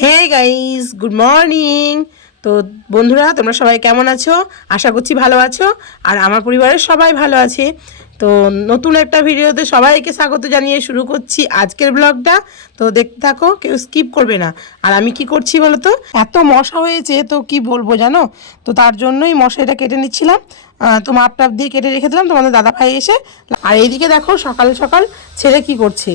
Hey guys, good morning. তো বন্ধুরা, তোমরা সবাই কেমন আছো? আশা করছি ভালো আছো, আর আমার পরিবারের সবাই ভালো আছে। তো নতুন একটা ভিডিওতে সবাইকে স্বাগত জানিয়ে শুরু করছি আজকের ব্লগটা। তো দেখতে থাকো, কেউ স্কিপ করবে না। আর আমি কি করছি বলো তো, এত মশা হয়েছে তো কি বলবো জানো। তো তার জন্যই মশাটা কেটে নিচ্ছিলাম। তো মাপ টাপ দিয়ে কেটে রেখে দিলাম তোমাদের দাদা ভাই এসে। আর এইদিকে দেখো সকাল সকাল ছেলে কি করছে।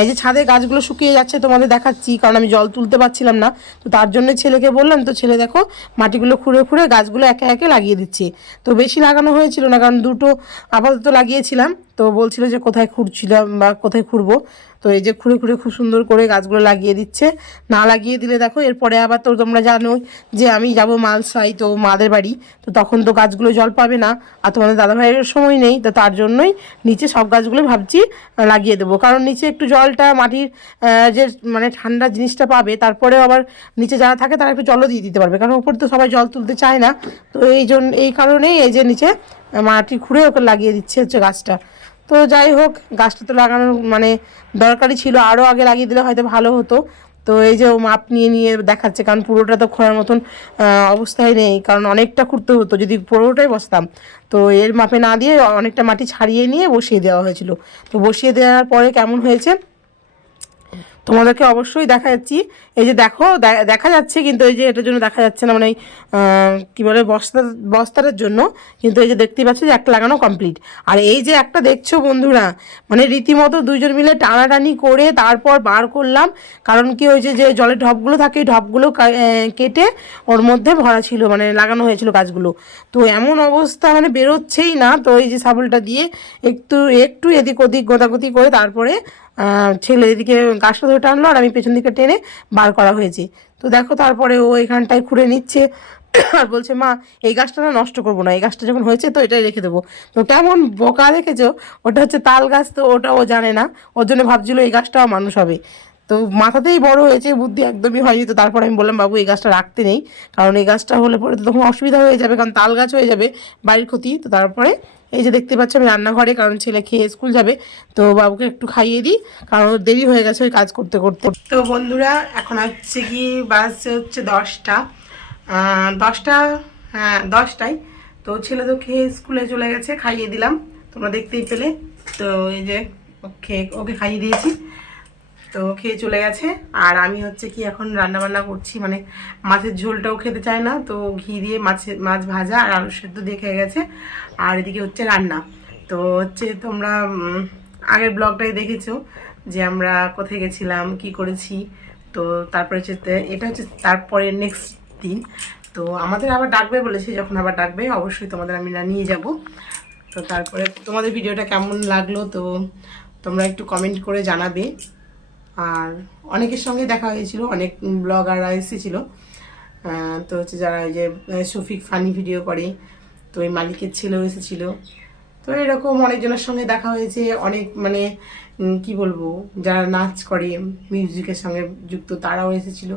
এই যে ছাদে গাছগুলো শুকিয়ে যাচ্ছে তোমাদের দেখাচ্ছি, কারণ আমি জল তুলতে পারছিলাম না। তো তার জন্য ছেলেকে বললাম, তো ছেলে দেখো মাটিগুলো খুঁড়ে খুঁড়ে গাছগুলো একে একে লাগিয়ে দিচ্ছে। তো বেশি লাগানো হয়েছিল না, কারণ দুটো আপাতত লাগিয়েছিলাম। তো বলছিল যে কোথায় খুঁড়ছিলাম বা কোথায় খুঁড়বো। তো এই যে খুঁড়ে খুঁড়ে খুব সুন্দর করে গাছগুলো লাগিয়ে দিচ্ছে। না লাগিয়ে দিলে দেখো এরপরে আবার তো তোমরা জানো যে আমি যাব মালসাই, তো মাদের বাড়ি। তো তখন তো গাছগুলো জল পাবে না, আর তোমাদের দাদাভাইয়ের সময় নেই। তো তার জন্যই নিচে সব গাছগুলো ভাবছি লাগিয়ে দেবো, কারণ নিচে একটু জলটা মাটির যে মানে ঠান্ডা জিনিসটা পাবে, তারপরে আবার নিচে যারা থাকে তারা একটু জলও দিয়ে দিতে পারবে, কারণ উপরে তো সবাই জল তুলতে চায় না। তো এই কারণেই এই যে নিচে মাটি খুঁড়ে ওকে লাগিয়ে দিচ্ছে হচ্ছে গাছটা। তো যাই হোক, গাছটা তো লাগানোর মানে দরকারই ছিল, আরও আগে লাগিয়ে দিলে হয়তো ভালো হতো। তো এই যে ও মাপ নিয়ে নিয়ে দেখাচ্ছে, কারণ পুরোটা তো খোঁড়ার মতন অবস্থায় নেই, কারণ অনেকটা খুঁড়তে হতো যদি পুরোটাই বসতাম। তো এর মাপে না দিয়ে অনেকটা মাটি ছাড়িয়ে নিয়ে বসিয়ে দেওয়া হয়েছিল। তো বসিয়ে দেওয়ার পরে কেমন হয়েছে তোমাদেরকে অবশ্যই দেখা যাচ্ছি। এই যে দেখো দেখা যাচ্ছে, কিন্তু এই যে এটার জন্য দেখা যাচ্ছে না, মানে কী বলে বস্তাটার জন্য। কিন্তু এই যে দেখতেই পাচ্ছ যে একটা লাগানো কমপ্লিট। আর এই যে একটা দেখছো বন্ধুরা, মানে রীতিমতো দুইজন মিলে টানাটানি করে তারপর বার করলাম। কারণ কি, ওই যে জলের ঢপগুলো থাকে, এই ঢপগুলো কেটে ওর মধ্যে ভরা ছিল, মানে লাগানো হয়েছিল গাছগুলো। তো এমন অবস্থা, মানে বেরোচ্ছেই না। তো এই যে শাবলটা দিয়ে একটু একটু এদিক ওদিক গোদাগুদি করে তারপরে ছেলে এদিকে গাছটা ধরে টানলো, আর আমি পেছন দিকে টেনে বার করা হয়েছে। তো দেখো তারপরে ও এখানটায় খুঁড়ে নিচ্ছে আর বলছে, মা এই গাছটা না নষ্ট করবো না, এই গাছটা যখন হয়েছে তো এটাই রেখে দেবো। তো কেমন বোকা দেখেছো, ওটা হচ্ছে তাল গাছ, তো ওটা ও জানে না। ওর জন্য ভাবছিল এই গাছটাও মানুষ হবে। তো মাথাতেই বড় হয়েছে, বুদ্ধি একদমই হয়নি। তো তারপর আমি বললাম, বাবু এই গাছটা রাখতে নেই, কারণ এই গাছটা হলে পরে তো তখন অসুবিধা হয়ে যাবে, কারণ তাল গাছ হয়ে যাবে, বাড়ির ক্ষতি। তো তারপরে এই যে দেখতে পাচ্ছি আমি রান্নাঘরে, কারণ ছেলে খেয়ে স্কুল যাবে। তো বাবুকে একটু খাইয়ে দিই, কারণ দেরি হয়ে গেছে ওই কাজ করতে করতে। তো বন্ধুরা, এখন হচ্ছে কি বাজছে হচ্ছে 10টা, 10টা, হ্যাঁ 10টাই। তো ছেলে তো খেয়ে স্কুলে চলে গেছে, খাইয়ে দিলাম, তোমরা দেখতেই পেলে। তো এই যে ওকে খাইয়ে দিয়েছি, তো খেয়ে চলে গেছে। আর আমি হচ্ছে কি এখন রান্না বান্না করছি, মানে মাছের ঝোলটাও খেতে চায় না, তো ঘি দিয়ে মাছ ভাজা আর আলু সেদ্ধ দিয়ে খেয়ে গেছে। আর এদিকে হচ্ছে রান্না। তো হচ্ছে তোমরা আগের ব্লগটাই দেখেছো যে আমরা কোথায় গেছিলাম, কি করেছি। তো তারপরে হচ্ছে এটা হচ্ছে তারপরে নেক্সট দিন। তো আমাদের আবার ডাকবে বলেছে, যখন আবার ডাকবে অবশ্যই তোমাদের আমি নিয়ে যাব। তো তারপরে তোমাদের ভিডিওটা কেমন লাগলো তো তোমরা একটু কমেন্ট করে জানাবে। আর অনেকের সঙ্গে দেখা হয়েছিল, অনেক ব্লগাররা এসেছিল। তো হচ্ছে যারা ওই যে শফিক ফানি ভিডিও করে, তো ওই মালিকের ছেলেও এসেছিলো। তো এরকম অনেকজনের সঙ্গে দেখা হয়েছে, অনেক মানে কি বলবো, যারা নাচ করে মিউজিকের সঙ্গে যুক্ত তারাও এসেছিলো।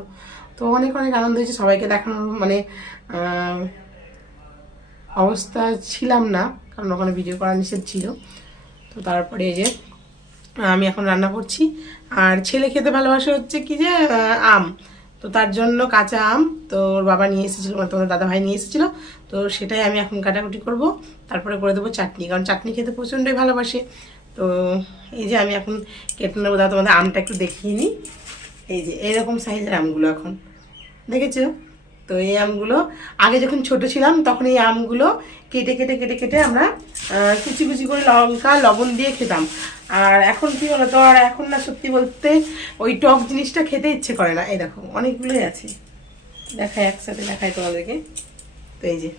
তো অনেক অনেক আনন্দ হয়েছে, সবাইকে দেখানোর মানে অবস্থা ছিলাম না, কারণ ওখানে ভিডিও করা নিষেধ ছিল। তো তারপরে এই যে আমি এখন রান্না করছি। আর ছেলে খেতে ভালোবাসে হচ্ছে কি যে আম। তো তার জন্য কাঁচা আম তো ওর বাবা নিয়ে এসেছিলো, মানে তোমার দাদা ভাই নিয়ে এসেছিলো। তো সেটাই আমি এখন কাটাকুটি করব, তারপরে করে দেবো চাটনি, কারণ চাটনি খেতে প্রচণ্ডই ভালোবাসে। তো এই যে আমি এখন কেটে নেবো। দাদা তোমাদের আমটা একটু দেখিয়ে নিই। এই যে এইরকম সাইজের আমগুলো এখন দেখেছো। তো এই আমগুলো আগে যখন ছোট ছিলাম তখন এই আমগুলো কেটে কেটে কেটে কেটে আমরা কুচি কুচি করে লঙ্কা লবণ দিয়ে খেতাম। আর এখন কি হলো তো, আর এখন না সত্যি বলতে ওই টক জিনিসটা খেতে ইচ্ছে করে না। এই দেখো অনেকগুলোই আছে, দেখাই একসাথে দেখাই তোমাদেরকে। তো এই যে,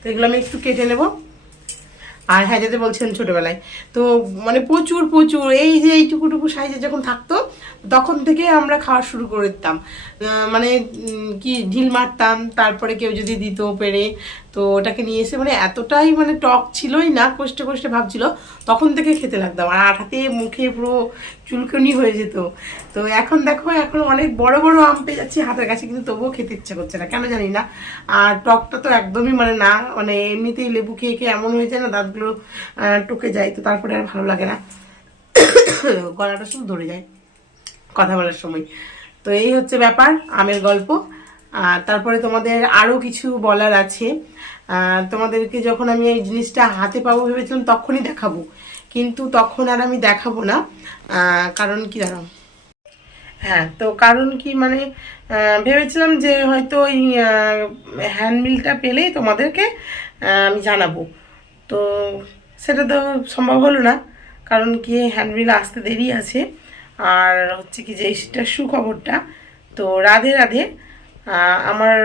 তো এগুলো আমি একটু কেটে নেবো। আর হ্যাঁ, যেতে বলছিলাম ছোটোবেলায় তো মানে প্রচুর প্রচুর এই যে এইটুকুটুকু সাইজে যখন থাকতো তখন থেকে আমরা খাওয়া শুরু করে দিতাম। মানে কি ঢিল মারতাম, তারপরে কেউ যদি দিত পেরে, তো ওটাকে নিয়ে এসে মানে এতটাই মানে টক ছিলই না, কষ্টে কষ্টে ভাবছিল, তখন থেকে খেতে লাগতাম। আর আঠাতে মুখে পুরো চুলকুনি হয়ে যেত। তো এখন দেখো, এখন অনেক বড় বড় আম পেয়ে যাচ্ছি হাতের কাছে, কিন্তু তবুও খেতে ইচ্ছা করছে না, কেন জানি না। আর টকটা তো একদমই মানে না, মানে এমনিতেই লেবু খেয়ে খেয়ে এমন হয়ে যায় না, দাঁতগুলো টুকে যায়, তো তারপরে আর ভালো লাগে না। গলাটা শুধু ধরে যায় কথা বলার সময়। তো এই হচ্ছে ব্যাপার আমের গল্প। আর তারপরে তোমাদের আরও কিছু বলার আছে। তোমাদেরকে যখন আমি এই জিনিসটা হাতে পাবো ভেবেছিলাম তখনই দেখাবো, কিন্তু তখন আর আমি দেখাবো না। কারণ কি জানো, হ্যাঁ তো কারণ কি মানে ভেবেছিলাম যে হয়তো ওই হ্যান্ডমিলটা পেলেই তোমাদেরকে আমি জানাবো, তো সেটা তো সম্ভব হলো না। কারণ কি হ্যান্ডমিল আসতে দেরি আছে। আর হচ্ছে কি যে এইটা সুখবরটা, তো রাধে রাধে আমার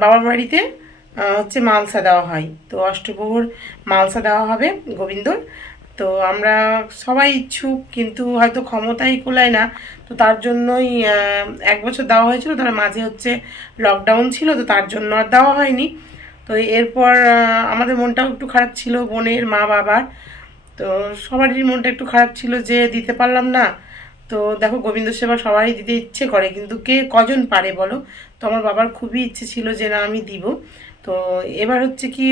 বাবার বাড়িতে হচ্ছে মালসা দেওয়া হয়, তো অষ্টপ্রহর মালসা দেওয়া হবে গোবিন্দর। তো আমরা সবাই ইচ্ছুক, কিন্তু হয়তো ক্ষমতাই কুলায় না, তো তার জন্যই 1 বছর দেওয়া হয়েছিল, তার মাঝে হচ্ছে লকডাউন ছিল, তো তার জন্য আর দেওয়া হয়নি। তো এরপর আমাদের মনটাও একটু খারাপ ছিল, বোনের মা বাবার, তো সবারই মনটা একটু খারাপ ছিল যে দিতে পারলাম না। তো দেখো গোবিন্দ সেবা সবাই দিতে ইচ্ছে করে, কিন্তু কে কজন পারে বলো। তো আমার বাবার খুবই ইচ্ছে ছিল যে না আমি দিব। তো এবার হচ্ছে কি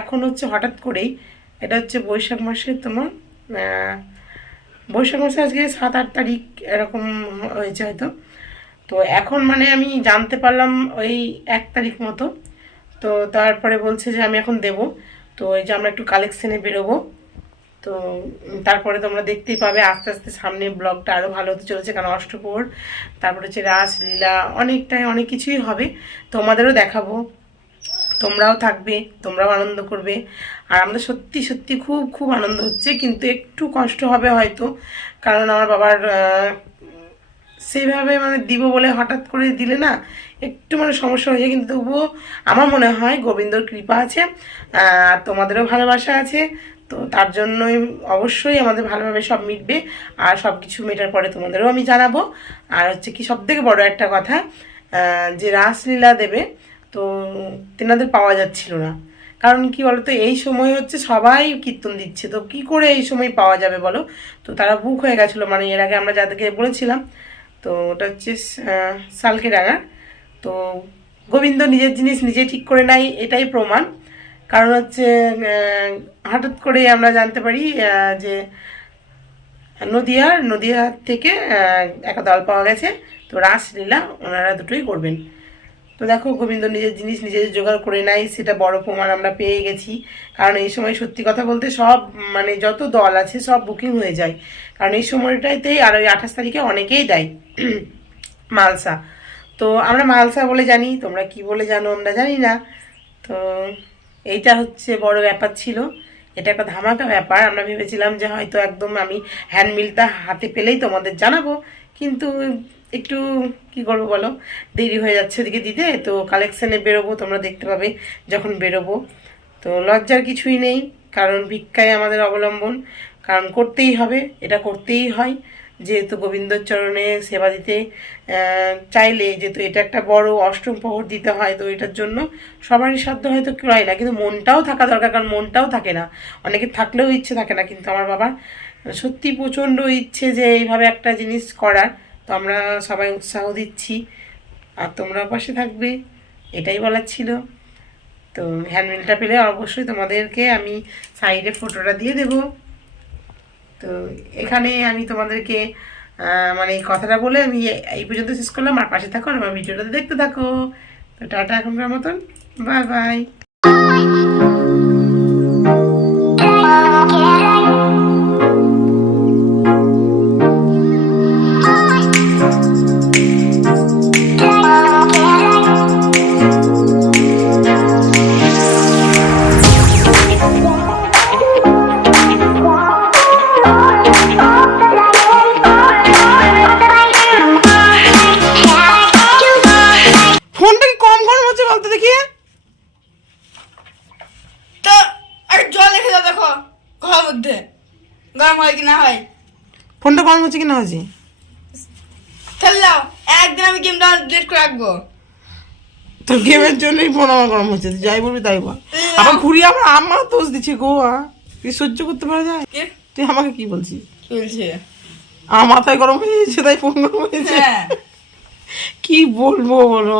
এখন হচ্ছে হঠাৎ করেই, এটা হচ্ছে বৈশাখ মাসে তোমার বৈশাখ মাসে আজকে 7-8 তারিখ এরকম হয়েছে হয়তো। তো এখন মানে আমি জানতে পারলাম ওই 1 তারিখ মতো। তো তারপরে বলছে যে আমি এখন দেব। তো এই যে আমরা একটু কালেকশানে বেরোবো। তো তারপরে তোমরা দেখতেই পাবে আস্তে আস্তে সামনে ব্লগটা আরও ভালো হতে চলেছে, কারণ অষ্টপ্রহর, তারপরে হচ্ছে রাসলীলা, অনেক কিছুই হবে, তোমাদেরও দেখাবো, তোমরাও থাকবে, তোমরাও আনন্দ করবে। আর আমাদের সত্যি সত্যি খুব খুব আনন্দ হচ্ছে, কিন্তু একটু কষ্ট হবে হয়তো, কারণ আমার বাবার সেইভাবে মানে দিব বলে হঠাৎ করে দিলে না একটু মানে সমস্যা হয়ে যায়। কিন্তু তবুও আমার মনে হয় গোবিন্দর কৃপা আছে, আর তোমাদেরও ভালোবাসা আছে, তো তার জন্যই অবশ্যই আমাদের ভালোভাবে সব মিটবে। আর সব কিছু মেটার পরে তোমাদেরও আমি জানাবো। আর হচ্ছে কি সবথেকে বড় একটা কথা, যে রাসলীলা দেবে, তো তেনাদের পাওয়া যাচ্ছিল না। কারণ কি বলতো, এই সময় হচ্ছে সবাই কীর্তন দিচ্ছে, তো কি করে এই সময় পাওয়া যাবে বলো। তো তারা বুক হয়ে গেছিলো, মানে এর আগে আমরা যাদেরকে বলেছিলাম। তো ওটা হচ্ছে সালকেডাঙ্গা। তো গোবিন্দ নিজের জিনিস নিজে ঠিক করে নেয়, এটাই প্রমাণ। কারণ হচ্ছে হঠাৎ করে আমরা জানতে পারি যে নদিয়া থেকে একটা দল পাওয়া গেছে, তো রাসলীলা ওনারা দুটোই করবেন। তো দেখো গোবিন্দ নিজের জিনিস নিজে জোগাড় করে নেয়, সেটা বড় প্রমাণ আমরা পেয়ে গেছি। কারণ এই সময় সত্যি কথা বলতে সব মানে যত দল আছে সব বুকিং হয়ে যায়, কারণ এই সময়টাতেই আর ওই 28 তারিখে অনেকেই দেয় মালসা। তো আমরা মালসা বলে জানি, তোমরা কি বলে জানো আমরা জানি না। তো এইটা হচ্ছে বড় ব্যাপার ছিল, এটা একটা ধামাকা ব্যাপার। আমরা ভেবেছিলাম যে হয়তো একদম আমি হ্যান্ডমিলটা হাতে পেলেই তোমাদের জানাবো, কিন্তু একটু কি করবো বলো, দেরি হয়ে যাচ্ছে ওদিকে দিতে। তো কালেকশানে বেরোবো, তোমরা দেখতে পাবে যখন বেরোবো। তো লজ্জার কিছুই নেই, কারণ ভিক্ষায় আমাদের অবলম্বন, কারণ করতেই হবে, এটা করতেই হয়, যেহেতু গোবিন্দর চরণে সেবা দিতে চাইলে, যেহেতু এটা একটা বড় অষ্টম প্রহর দিতে হয়, তো এটার জন্য সবারই সাধ্য হয়তো হয় না, কিন্তু মনটাও থাকা দরকার, কারণ মনটাও থাকে না, অনেকে থাকলেও ইচ্ছে থাকে না। কিন্তু আমার বাবার সত্যি প্রচণ্ড ইচ্ছে যে এইভাবে একটা জিনিস করার, তো আমরা সবাই উৎসাহ দিচ্ছি, আর তোমরা পাশে থাকবে, এটাই বলার ছিল। তো হ্যান্ডমিলটা পেলে অবশ্যই তোমাদেরকে আমি সাইডে ফটোটা দিয়ে দেব। তো এখানে আমি তোমাদেরকে মানে এই কথাটা বলে আমি এই পর্যন্ত শেষ করলাম। আর পাশে থাকো, আমার ভিডিওটা দেখতে থাকো। তো টাটা এখনকার মতন, বাই বাই। ফোনটা গরম হচ্ছে কি না হচ্ছে, খেললাম একদিন আমি গেমটা ডিলিট করে রাখবো। তোর গেমের জন্যই ফোন আমার গরম হচ্ছে, যাই বলবি তাই বল। আবার ঘুরিয়ে আমার আম্মা তোষ দিচ্ছে গো, তুই সহ্য করতে পারা যায়? তুই আমাকে কি বলছিস? কি বলছে? আমার মাথায় গরম হয়ে যাচ্ছে, তাই ফোন গরম হয়েছে। কি বলবো বলো,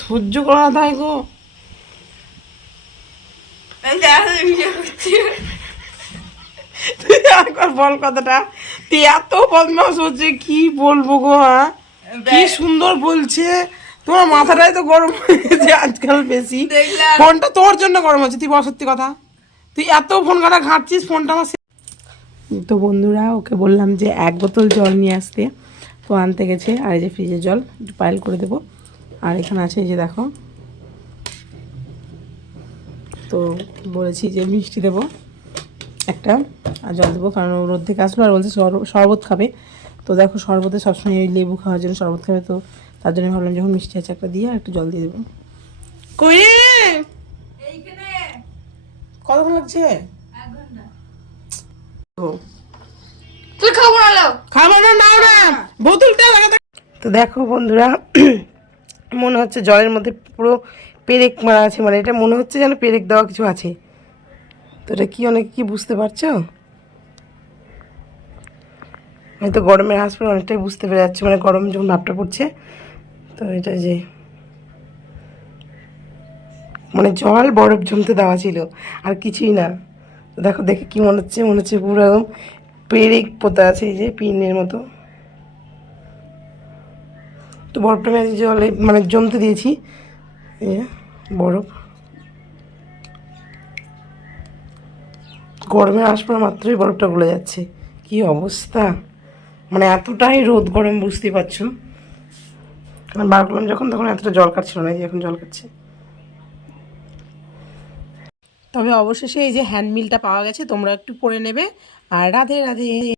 সহ্য করা তাই গো। তুই একবার বল কথাটা, তুই এত বদমাস হচ্ছে কি বলবো গো। হ্যাঁ কি সুন্দর বলছে, তোমার মাথাটাই তো গরম হয়ে গেছে আজকাল বেশি। দেখলাম। ফোনটা তোর জন্য গরম হচ্ছে, তুই বল সত্যি কথা, তুই এত ফোন ঘাটা ঘাঁটছিস, ফোনটা আমার তো বন্ধুরা ওকে বললাম যে 1 বোতল জল নিয়ে আসতে, তো আনতে গেছে। আর এই যে ফ্রিজের জল একটু পাইল করে দেবো। আর এখানে আছে এই যে দেখো, তো বলেছি যে মিষ্টি দেবো একটা, আর জল দেবো, কারণ ও রোদ থেকে আসলো আর বলছে শরবত খাবে। তো দেখো শরবতে সবসময় ওই লেবু খাওয়ার জন্য শরবত খাবে, তো তার জন্য ভাবলাম যখন মিষ্টি আছে একটা দিয়ে আর একটু জল দিয়ে দেবো। কই রে, এইখানে কতক্ষণ লাগছে? 1 ঘন্টা। ও তুই খাবো না লাও। খাবার নাও না, বোতলটা লাগাতে। তো দেখো বন্ধুরা, মনে হচ্ছে জলের মধ্যে পুরো পেরেক মারা আছে, মানে এটা মনে হচ্ছে যেন পেরেক দেওয়া কিছু আছে। তো এটা কি, অনেক কি বুঝতে পারছো? হয়তো গরমের হাসপাতাল অনেকটাই বুঝতে পেরে যাচ্ছে, মানে গরম যখন ভাবটা পড়ছে। তো এটা যে মানে জল বরফ জমতে দেওয়া ছিল, আর কিছুই না। তো দেখো দেখে কি মনে হচ্ছে, মনে হচ্ছে পুরো একদম পেরেক পোতা আছে, এই যে পিনের মতো। তো বরফটা আমি জলে মানে জমতে দিয়েছি, এই যে বরফ। গরমে আসবার মাত্রই বরফটা গলে যাচ্ছে, কি অবস্থা, মানে এতটাই রোদ গরম বুঝতেই পারছো। বার করলাম যখন, তখন এতটা জল কাটছিল না, এই যে এখন জল কাটছে। তবে অবশেষে এই যে হ্যান্ড মিলটা পাওয়া গেছে, তোমরা একটু পরে নেবে। আর রাধে রাধে।